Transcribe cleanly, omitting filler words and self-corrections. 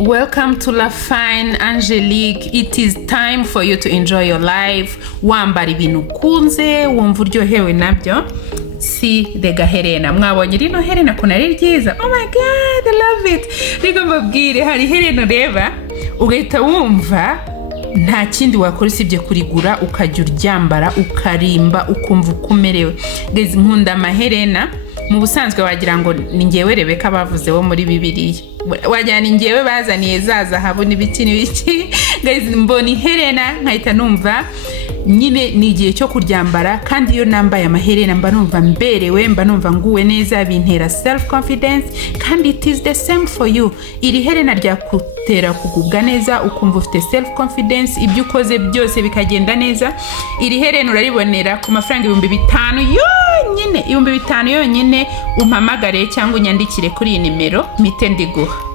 Welcome to La Fine Angelique. It is time for you to enjoy your life. Wambara ibintu kunze, wumva uryohewe nabyo. Si dega herena. Mwabonye rino herena kuna ari ryiza. Oh my god, I love it. Riko mbabwire hari herena ureba ugahita wumva nta kindi wakora usibye kurigura ukajya uryambara ukarimba ukumva ukomerewe. Guys, nkunda amaherena. Mu busanzwe wagira ngo ni ngewe Rebeka bavuze wo muri Bibiliya. Wagira ni ngewe bazaniye zaza habo n'ibiki n'ibiki. Guys, mboni herena nkahita numva nyine ni igihe cyo kuryambara, kandi iyo nambaye amaherena mba numva mberewe, mba numva nguwe neza, bintera self confidence, kandi it is the same for you. Iri herena ryakutera kugubwa neza, ukumva ufite self confidence, ibyo ukoze byose bikagenda neza. Iri herena uraribonera ku mafaranga 5,000 yonyine, 5,000 yonyine. Umpamagare cyangwa unyandikire kuri iyi nimero mite ndiguha.